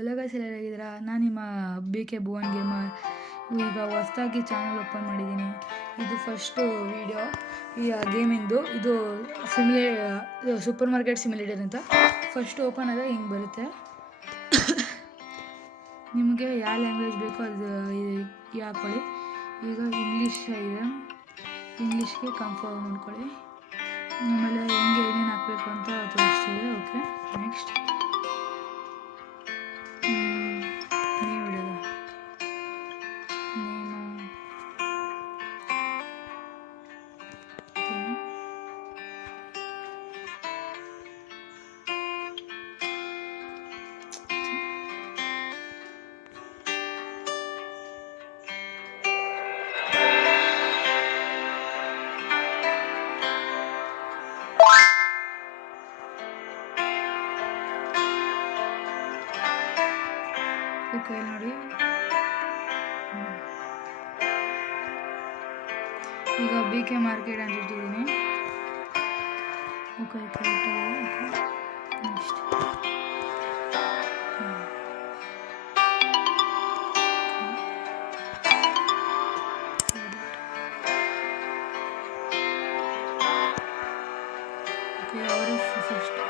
ಎಲ್ಲ ಗೈಸ್ ಎಲ್ಲ ಹೇಗಿದ್ದೀರಾ? ನಾನು ನಿಮ್ಮ ಬಿ ಕೆ ಭುವನ್ ಗೇಮರ್. ಈಗ ಹೊಸದಾಗಿ ಚಾನಲ್ ಓಪನ್ ಮಾಡಿದ್ದೀನಿ. ಇದು ಫಸ್ಟು ವೀಡಿಯೋ ಈ ಗೇಮಿಂದು. ಇದು ಸೂಪರ್ ಮಾರ್ಕೆಟ್ ಸಿಮ್ಯುಲೇಟರ್ ಅಂತ. ಫಸ್ಟ್ ಓಪನ್ ಆದಾಗ ಹಿಂಗೆ ಬರುತ್ತೆ. ನಿಮಗೆ ಯಾವ ಲ್ಯಾಂಗ್ವೇಜ್ ಬೇಕೋ ಅದು ಹಾಕ್ಕೊಳ್ಳಿ. ಈಗ ಇಂಗ್ಲೀಷ್ ಇದೆ, ಇಂಗ್ಲೀಷ್ಗೆ ಕನ್ಫರ್ಮ್ ಮಾಡ್ಕೊಳ್ಳಿ. ಆಮೇಲೆ ಹೆಂಗೆ ಏನೇನು ಹಾಕಬೇಕು ಅಂತ ತೋರಿಸ್ತೀವಿ. ಓಕೆ, ನೆಕ್ಸ್ಟ್ ನೇಮ್ ಇಡೋದು. ಓಕೆ ನೋಡಿ, ಈಗ ಬಿ ಕೆ ಮಾರ್ಕೆಟ್ ಅಂತ ಇಟ್ಟಿದ್ದೀನಿ. ಓಕೆ, ಕರೆಕ್ಟಾಗಿ. ನೆಕ್ಸ್ಟ್ ಓಕೆ, ಅವರೇ ಫಸ್ಟ್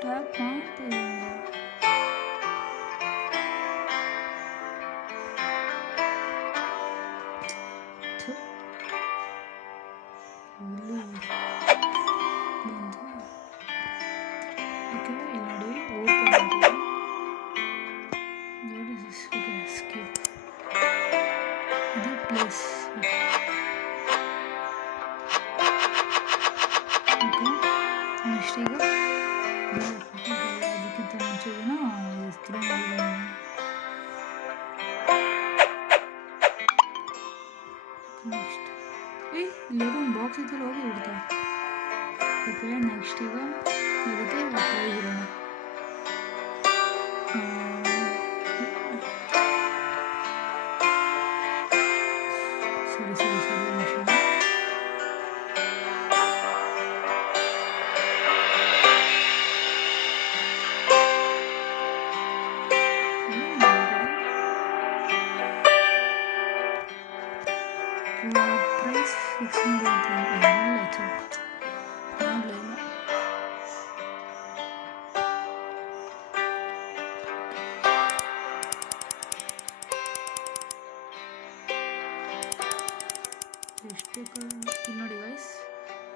ಟ್ಯಾಪ್ ಮಾಡ್ತೀನಿ. ಓಕೆ, ಇಲ್ಲಿ ನೋಡಿ ಓಪನ್ ಆಗಿದೆ. Okay, skip. ಇದು ಪ್ಲೇಸ್. ಓಕೆ, ನೆಕ್ಸ್ಟ್ ಈಗ ಅದಕ್ಕಿಂತ ಮುಂಚೆ ಹೆಸರು ನೆಕ್ಸ್ಟ್ ಇಲ್ಲೂ ಒಂದು ಬಾಕ್ಸ್ ಇದ್ದಲ್ಲಿ ಹೋಗಿ ಬಿಡ್ತಾರೆ. ಓಕೆ, ನೆಕ್ಸ್ಟ್ ಈಗ ಅದಕ್ಕೆ ಅಪ್ಲೈ ಇರೋಣ. ಸರಿ ನಿಮಿಷ. ಪ್ರೈಸ್ ಫಿಕ್ಸ್ ಮಾಡಿ ಅಂತ ಎಷ್ಟು ನೋಡಿ ಗೈಸ್,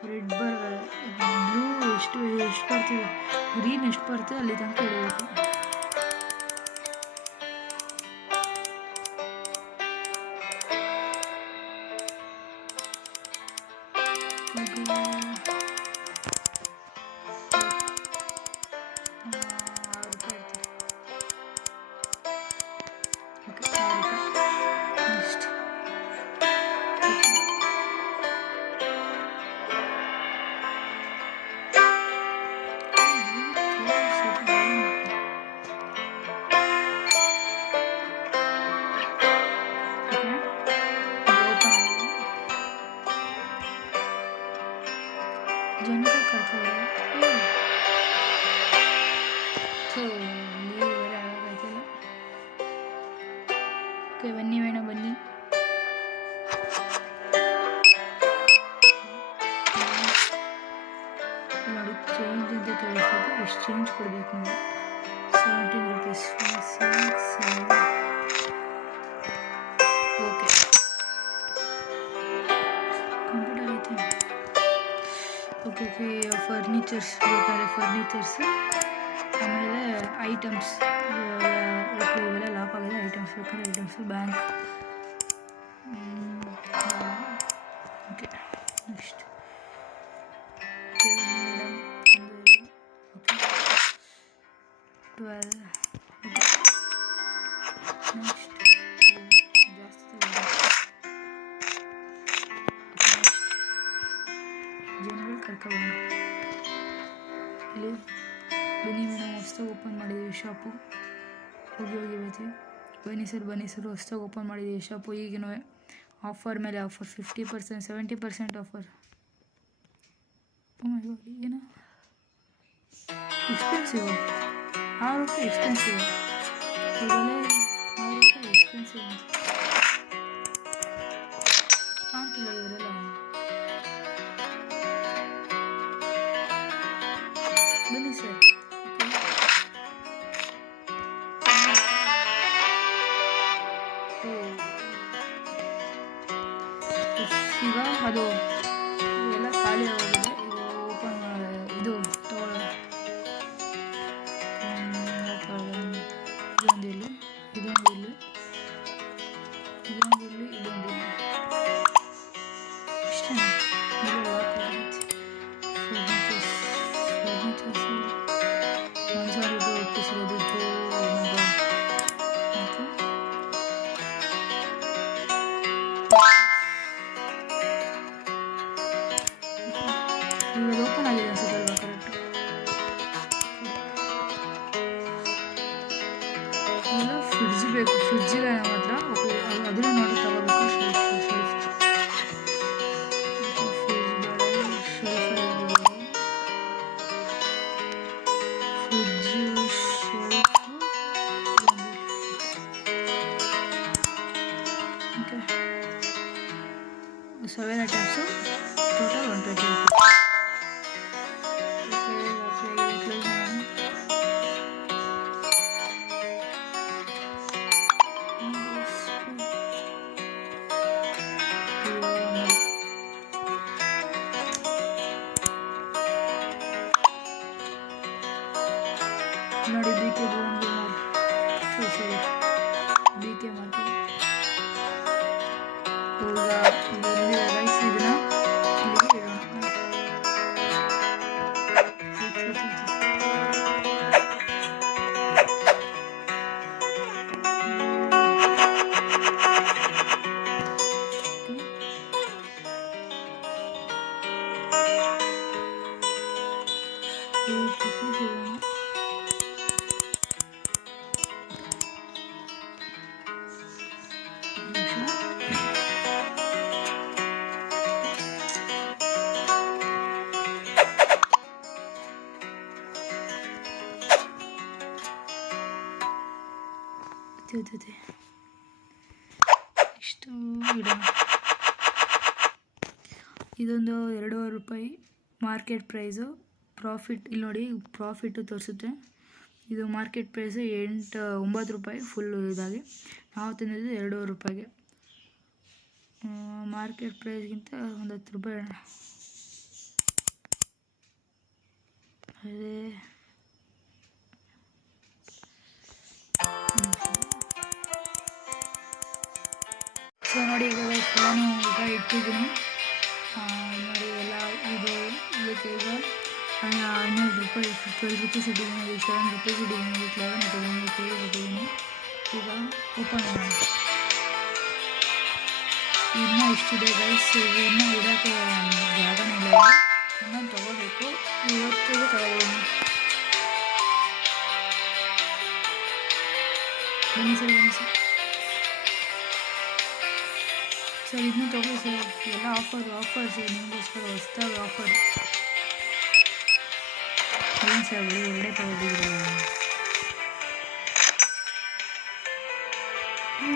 ರೆಡ್ ಬ್ಲೂ ಎಷ್ಟು ಬರ್ತೀವಿ, ಗ್ರೀನ್ ಎಷ್ಟು ಬರ್ತೀವಿ ಅಲ್ಲಿ ತನಕ ಇಡಬೇಕು. ಜನರ ಕರ್ಕೊಳ್ಳಿ. ನೀವು ಆಗೋದೈತಲ್ಲ. ಓಕೆ, ಬನ್ನಿ ಬೇಡ ಬನ್ನಿ. ನೋಡಿ, ಚೇಂಜ್ ಅಂತ ತೋರಿಸ್ಬೇಕು. ಎಷ್ಟು ಚೇಂಜ್ ಕೊಡಬೇಕು ನಾವು? 17 ರೂಪೀಸ್. ಓಕೆ, ಕಂಪ್ಯೂಟರ್ ಐತೆ. ಓಕೆ, ಫರ್ನಿಚರ್ಸ್ ಬೇಕಾದ್ರೆ ಫರ್ನಿಚರ್ಸ್, ಆಮೇಲೆ ಐಟಮ್ಸ್. ಓಕೆ, ಇವೆಲ್ಲ ಲಾಕ್ ಆಗಿದೆ. ಐಟಮ್ಸ್ ಬೇಕಾದ್ರೆ items, bank. Okay, next madam 12. Next ನೋಡ್ಕೊಳ್ಳೋಣ. ಇಲ್ಲಿ ಬನ್ನಿ ಮೇಡಮ್, ಹೊಸ್ದಾಗಿ ಓಪನ್ ಮಾಡಿದ್ದೀವಿ ಶಾಪು. ಹೋಗಿ ಬರ್ತೀವಿ. ಬನ್ನಿ ಸರ್ ಹೊಸ್ದಾಗಿ ಓಪನ್ ಮಾಡಿದ್ದೀವಿ ಶಾಪು. ಈಗಿನ ಆಫರ್ ಮೇಲೆ ಆಫರ್, 50%, 70% ಆಫರ್. ಏನು ಎಕ್ಸ್ಪೆನ್ಸಿವ್, 6 ರೂಪಾಯಿ ಎಕ್ಸ್ಪೆನ್ಸಿವ್. 6 ರೂಪಾಯಿ ಎಕ್ಸ್ಪೆನ್ಸಿವ್ ಕಾಣ್ತಿಲ್ಲ ಇವರೆಲ್ಲ. ಬನ್ನಿ ಸರ್. ಈಗ ಅದು ಎಲ್ಲ ಖಾಲಿ ಆಗೋಗಿದೆ. ಈಗ ಓಪನ್ ಇದು ತಗೊಳ್ಳೋಣ. ಇದೊಂದು ಇಲ್ಲಿ, ಇದೊಂದು ಇಲ್ಲಿ, ಇದೊಂದು ಇಲ್ಲಿ, ಇದೊಂದು ಇಲ್ಲಿ. ಇಷ್ಟೇ. ಇವಾಗ ಓಪನ್ ಆಗಿದೆ ಅನ್ಸುತ್ತಲ್ವಾ? ಕರೆಕ್ಟ್. ಇವೆಲ್ಲ ಫ್ರಿಡ್ಜ್ ಬೇಕು, ಫ್ರಿಡ್ಜ್ ಇಲ್ಲ ನಮ್ಮ ಹತ್ರ. ಓಕೆ, ಅದನ್ನೇ ನೋಡಿ ತಗೋಬೇಕು. Okay, 7 items, total 120 rupees. ನೋಡಿ BK ಭುವನ್ ಗೇಮರ್, ಸರಿ BK ಮಾರ್ಕೆಟ್. ಈಗ ಇಲ್ಲಿ ರೈಸ್ ಇದನ್ನ ಇಲ್ಲಿಗೆ ಇಡೋಣ. ಇಷ್ಟು ಇಡೋಣ. ಇದೊಂದು 2.5 ರೂಪಾಯಿ ಮಾರ್ಕೆಟ್ ಪ್ರೈಸು. ಪ್ರಾಫಿಟ್ ಇಲ್ಲಿ ನೋಡಿ, ಪ್ರಾಫಿಟ್ಟು ತೋರಿಸುತ್ತೆ. ಇದು ಮಾರ್ಕೆಟ್ ಪ್ರೈಸು 9 ರೂಪಾಯಿ ಫುಲ್ ಇದಾಗಿ. ನಾವು ತಿಂದಿದ್ದು 2.5 ರೂಪಾಯಿಗೆ. ಮಾರ್ಕೆಟ್ ಪ್ರೈಸ್ಗಿಂತ ಒಂದು 10 ರೂಪಾಯಿ ಇಡೋಣ. ಅದೇ ಸೊ ನೋಡಿ, ಈಗ ಎಲ್ಲನೂ ಈಗ ಇಟ್ಟಿದ್ದೀನಿ. ನೋಡಿ ಎಲ್ಲ ಇದು ಇದಕ್ಕೆ ಈಗ 12 ರೂಪಾಯಿ, 12 ರೂಪೀಸ್ ಇಟ್ಟಿದ್ದೀನಿ. ಈಗ 7 ರೂಪೀಸ್ ಇಟ್ಟಿದ್ದೀನಿ. 11 ಇಟ್ಟಿದ್ದೀನಿ, 12 ಇಟ್ಟಿದ್ದೀನಿ. ಈಗ ಓಪನ್ ಮಾಡೋಣ. ಇನ್ನೂ ಇಷ್ಟಿದೆ ಗೈಸ್. ಇನ್ನೂ ಇಡೋಕ್ಕೆ ಜಾಗನೇ ಇಲ್ಲ. ಇನ್ನೊಂದು ತೊಗೋಬೇಕು. ಇವತ್ತಿಗೆ ತಗೋಬೋದು. ಬನ್ನಿ ಸರ್, ಬನ್ನಿ ಸರ್. ಸರ್ ಇದನ್ನು ತೊಗೊಳ್ಳಿ ಸರ್. ಎಲ್ಲ ಆಫರ್ ಸರ್, ನಿಮಗೋಸ್ಕರ ಹೊಸ್ದಾಗಿ ಆಫರ್. ಏನು ಸರ್ ಒಳ್ಳೆ ತಗೊಂಡಿದ್ದೀರ?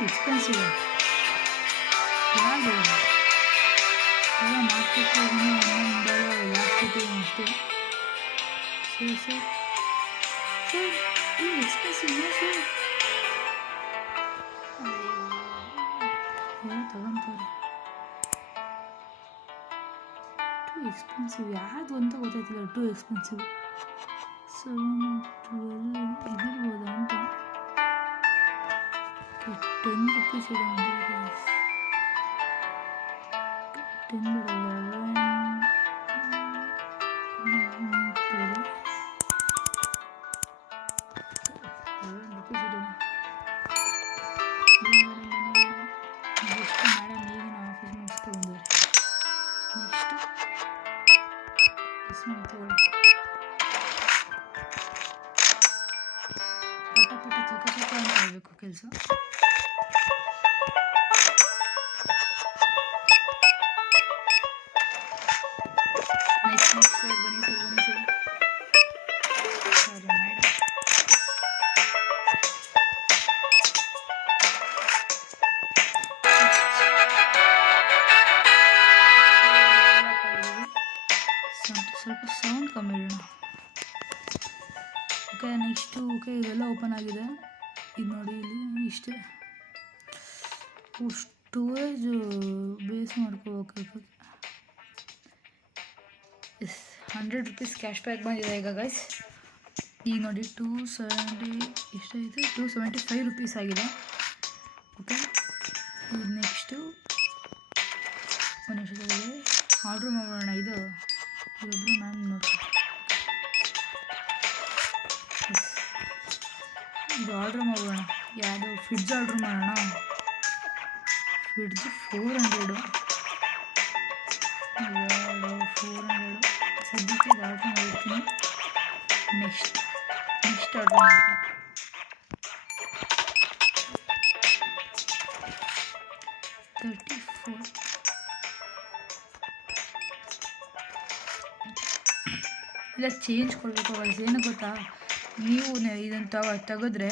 ಎಕ್ಸ್ಪೆನ್ಸಿವ್ ಯಾವುದು? ಎಲ್ಲ ಮಾರ್ಕೆಟ್ ಒಂದೊಂದು ಜಾಸ್ತಿ ಅಷ್ಟೇ. Sir sir sir expensive sir. ತಗೊಂತಾರೆ ಟು ಎಕ್ಸ್ಪೆನ್ಸಿವ್. ಯಾವುದು ಅಂತ ಗೊತ್ತಾಯ್ತಿಲ್ಲ. To expensive. 7, 12 ಇದಿರ್ಬೋದಾ ಅಂತ. 10 ರೂಪೀಸ್ ಇದೆ. 10 ಬರಲ್ಲ. 11 ರೂಪೀಸ್ ಇದೆ. ನೆಕ್ಸ್ಟ್ ಅಂತ ಆಗಬೇಕು ಕೆಲಸ. ನೆಕ್ಸ್ಟ್ ಸರ್ ಬನ್ನಿ ಸರ್ ಸರಿ ಮೇಡಮ್. ಸ್ವಲ್ಪ ಸೌಂಡ್ ಕಮ್ಮಿ ಇಡೋಣ. ಓಕೆ ನೆಕ್ಸ್ಟು ಇವೆಲ್ಲ ಓಪನ್ ಆಗಿದೆ. ಇದು ನೋಡಿ ಇಲ್ಲಿ ಇಷ್ಟೇ. ಸ್ಟೋರೇಜ್ ಬೇಸ್ ಮಾಡ್ಕೋಬೇಕು. ಎಸ್ 100 ರೂಪೀಸ್ ಕ್ಯಾಶ್ ಬ್ಯಾಕ್ ಬಂದಿದೆ ಈಗ ಗೈಸ್. ಈಗ ನೋಡಿ 270 ಎಷ್ಟಾಯಿತು, 275 ರೂಪೀಸ್ ಆಗಿದೆ. ಓಕೆ ಈಗ ನೆಕ್ಸ್ಟು ಒಂದು ನಿಮಿಷದಲ್ಲಿ ಆರ್ಡ್ರ್ ಮಾಡೋಣ. ಇದೊಬ್ಬರು ಮ್ಯಾಮ್ ನೋಡಿ, ಇದು ಆರ್ಡ್ರ್ ಮಾಡೋಣ. ಯಾವುದು ಫ್ರಿಡ್ಜ್ ಆರ್ಡ್ರ್ ಮಾಡೋಣ. ಫ್ರಿಡ್ಜ್ 400 ಸದ್ಯಕ್ಕೆ ಇದು ಆರ್ಡ್ರ್ ಮಾಡಿರ್ತೀನಿ. ನೆಕ್ಸ್ಟ್ ಆರ್ಡ್ರ್ ಮಾಡ್ತೀನಿ. 34 ಇಲ್ಲ ಚೇಂಜ್ ಕೊಡಬೇಕು ವಯಸ್ಸು. ಏನು ಗೊತ್ತಾ, ನೀವು ಇದನ್ನು ತೆಗೆದ್ರೆ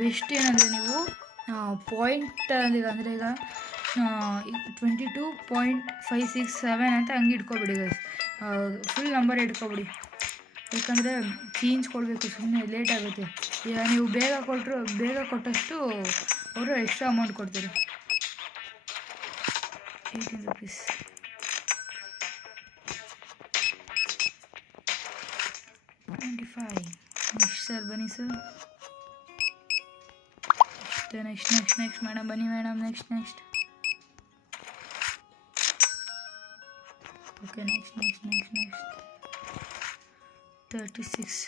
ಬೆಸ್ಟ್ ಏನಂದರೆ ನೀವು ಪಾಯಿಂಟ್ ಅಂದರೆ ಈಗ 22.567 ಅಂತ ಹಂಗೆ ಇಟ್ಕೊಬಿಡಿ ಗೈಸ್. ಫುಲ್ ನಂಬರ್ ಇಟ್ಕೊಬಿಡಿ, ಯಾಕಂದರೆ ಚೇಂಜ್ ಕೊಡಬೇಕು, ಸುಮ್ಮನೆ ಲೇಟ್ ಆಗುತ್ತೆ. ಈಗ ನೀವು ಬೇಗ ಕೊಟ್ಟಷ್ಟು ಅವರು ಎಕ್ಸ್ಟ್ರಾ ಅಮೌಂಟ್ ಕೊಡ್ತಾರೆ. 18 ರೂಪೀಸ್. ನೆಕ್ಸ್ಟ್ ಸರ್ ಬನ್ನಿ ಸರ್. ನೆಕ್ಸ್ಟ್ ಮೇಡಮ್ ಬನ್ನಿ ಮೇಡಮ್. ನೆಕ್ಸ್ಟ್ ಓಕೆ ನೆಕ್ಸ್ಟ್ 36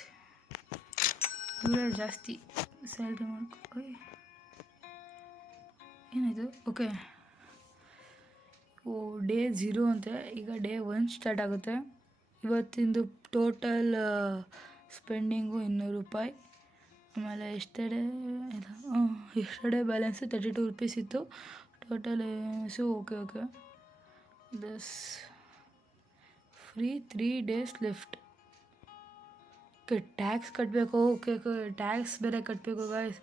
ದೂರ ಜಾಸ್ತಿ ಸ್ಯಾಲ್ರಿ ಮಾಡ್ಕೊ. ಏನಾಯಿತು? ಓಕೆ ಡೇ 0 ಅಂತೆ. ಈಗ ಡೇ 1 ಸ್ಟಾರ್ಟ್ ಆಗುತ್ತೆ. ಇವತ್ತಿಂದು ಟೋಟಲ್ ಸ್ಪೆಂಡಿಂಗು 200 ರೂಪಾಯಿ. ಆಮೇಲೆ ಎಸ್ಟರ್ಡೇ ಬ್ಯಾಲೆನ್ಸು 32 ರೂಪೀಸ್ ಇತ್ತು total. Okay thus free 3 days left. Okay tax ಕಟ್ಟಬೇಕು. ಓಕೆ ಟ್ಯಾಕ್ಸ್ ಬೇರೆ ಕಟ್ಟಬೇಕು ಗಾಯ್ಸ್.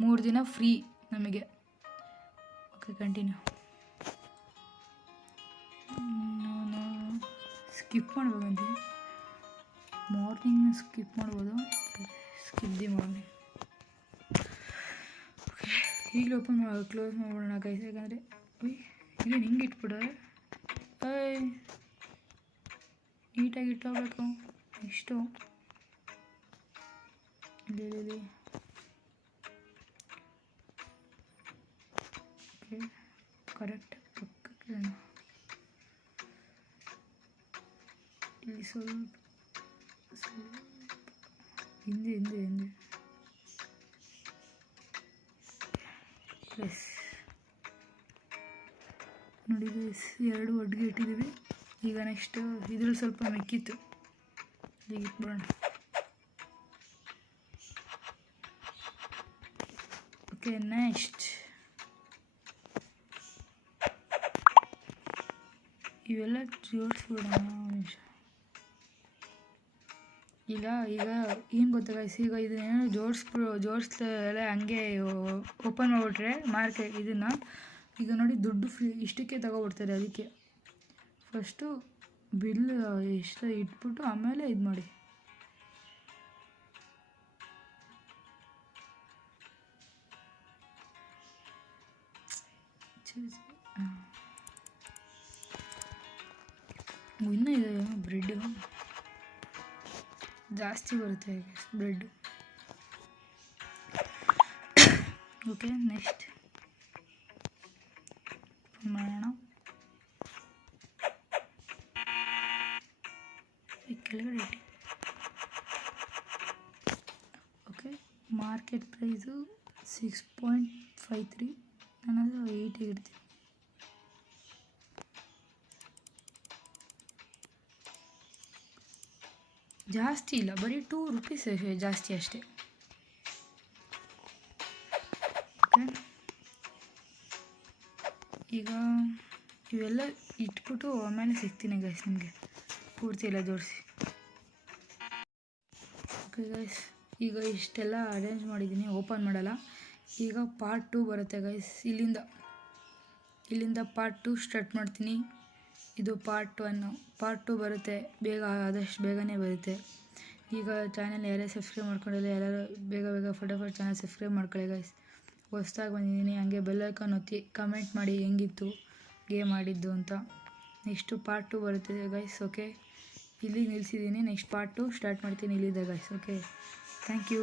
3 ದಿನ ಫ್ರೀ ನಮಗೆ. Okay continue. ಸ್ಕಿಪ್ ಮಾಡ್ಬೇಕಂತೆ. ಮಾರ್ನಿಂಗ್ನ ಸ್ಕಿಪ್ ಮಾಡ್ಬೋದು. Skip the morning. ಓಕೆ ಈಗಲೇ ಕ್ಲೋಸ್ ಮಾಡೋಣ ಗೈಸ್. ಯಾಕಂದರೆ ಈಗ ಹಿಂಗೆ ಇಟ್ಬಿಡ ನೀಟಾಗಿ ಇಟ್ಟೋಗ್ಬೇಕು. ಇಷ್ಟು ಇಲ್ಲಿ ಓಕೆ ಕರೆಕ್ಟ್ ಪಕ್ಕಕ್ಕೆ ಇಲ್ಲಿ ಸ್ವಲ್ಪ ಹಿಂದೆ ಪ್ಲಸ್ ನೋಡಿ ಗೈಸ್, 2 ಒಟ್ಟಿಗೆ ಇಟ್ಟಿದ್ದೀವಿ. ಈಗ ನೆಕ್ಸ್ಟ್ ಇದ್ರಲ್ಲಿ ಸ್ವಲ್ಪ ಮೆಕ್ಕಿತ್ತು, ಈಗ ಇಟ್ಬಿಡೋಣ. ಓಕೆ ನೆಕ್ಸ್ಟ್ ಇವೆಲ್ಲ ಜೋಡಿಸ್ಬಿಡೋಣ. ಈಗ ಏನು ಗೊತ್ತಾ ಗೈಸ್, ಈಗ ಇದನ್ನೇನೋ ಜೋಡಿಸ್ದೆಲ್ಲ ಹಂಗೆ ಓಪನ್ ಮಾಡಿಬಿಟ್ರೆ ಮಾರ್ಕೆಟ್ ಇದನ್ನು ಈಗ ನೋಡಿ ದುಡ್ಡು ಫ್ರೀ ಇಷ್ಟಕ್ಕೆ ತಗೊಬಿಡ್ತಾರೆ. ಅದಕ್ಕೆ ಫಸ್ಟು ಬಿಲ್ ಎಷ್ಟು ಇಟ್ಬಿಟ್ಟು ಆಮೇಲೆ ಇದು ಮಾಡಿ. ಇನ್ನೂ ಇದೆ ಬ್ರೆಡ್ಡು ಜಾಸ್ತಿ ಬರುತ್ತೆ ಬ್ರೆಡ್. ಓಕೆ ನೆಕ್ಸ್ಟ್ ಮಾಡೋಣ. ಕೆಳಗಡೆ ಇಟ್ಟು. Okay market price 6.53. ನಾನು 8 ಇಡ್ತೀನಿ. ಜಾಸ್ತಿ ಇಲ್ಲ, ಬರೀ 2 ರೂಪೀಸ್ ಜಾಸ್ತಿ ಅಷ್ಟೇ. ಓಕೆ, ಈಗ ಇವೆಲ್ಲ ಇಟ್ಬಿಟ್ಟು ಆಮೇಲೆ ಸಿಗ್ತೀನಿ ಗೈಸ್ ನಿಮಗೆ ಪೂರ್ತಿ ಎಲ್ಲ ಜೋಡಿಸಿ. ಓಕೆ ಗೈಸ್, ಈಗ ಇಷ್ಟೆಲ್ಲ ಅರೇಂಜ್ ಮಾಡಿದ್ದೀನಿ, ಓಪನ್ ಮಾಡಲ್ಲ. ಈಗ ಪಾರ್ಟ್ 2 ಬರುತ್ತೆ ಗೈಸ್. ಇಲ್ಲಿಂದ ಪಾರ್ಟ್ 2 ಸ್ಟಾರ್ಟ್ ಮಾಡ್ತೀನಿ. ಇದು ಪಾರ್ಟ್ 1. ಪಾರ್ಟ್ 2 ಬರುತ್ತೆ, ಆದಷ್ಟು ಬೇಗನೆ ಬರುತ್ತೆ. ಈಗ ಚಾನಲ್ ಯಾರೇ ಸಬ್ಸ್ಕ್ರೈಬ್ ಮಾಡ್ಕೊಂಡಿಲ್ಲ, ಎಲ್ಲರೂ ಬೇಗ ಫಟಾಫಟ್ ಚಾನಲ್ ಸಬ್ಸ್ಕ್ರೈಬ್ ಮಾಡ್ಕೊಳ್ಳಿ ಗೈಸ್. ಹೊಸ್ದಾಗಿ ಬಂದಿದ್ದೀನಿ, ಹಂಗೆ ಬೆಲ್ ಐಕಾನ್ ಒತ್ತಿ ಕಮೆಂಟ್ ಮಾಡಿ ಹೆಂಗಿತ್ತು ಗೇಮ್ ಆಡಿದ್ದು ಅಂತ. ನೆಕ್ಸ್ಟು ಪಾರ್ಟ್ 2 ಬರುತ್ತೆ ಗೈಸ್. ಓಕೆ, ಇಲ್ಲಿಗೆ ನಿಲ್ಲಿಸಿದ್ದೀನಿ. ನೆಕ್ಸ್ಟ್ ಪಾರ್ಟ್ 2 ಸ್ಟಾರ್ಟ್ ಮಾಡ್ತೀನಿ ಇಲ್ಲಿದೆ ಗೈಸ್. Okay, thank you.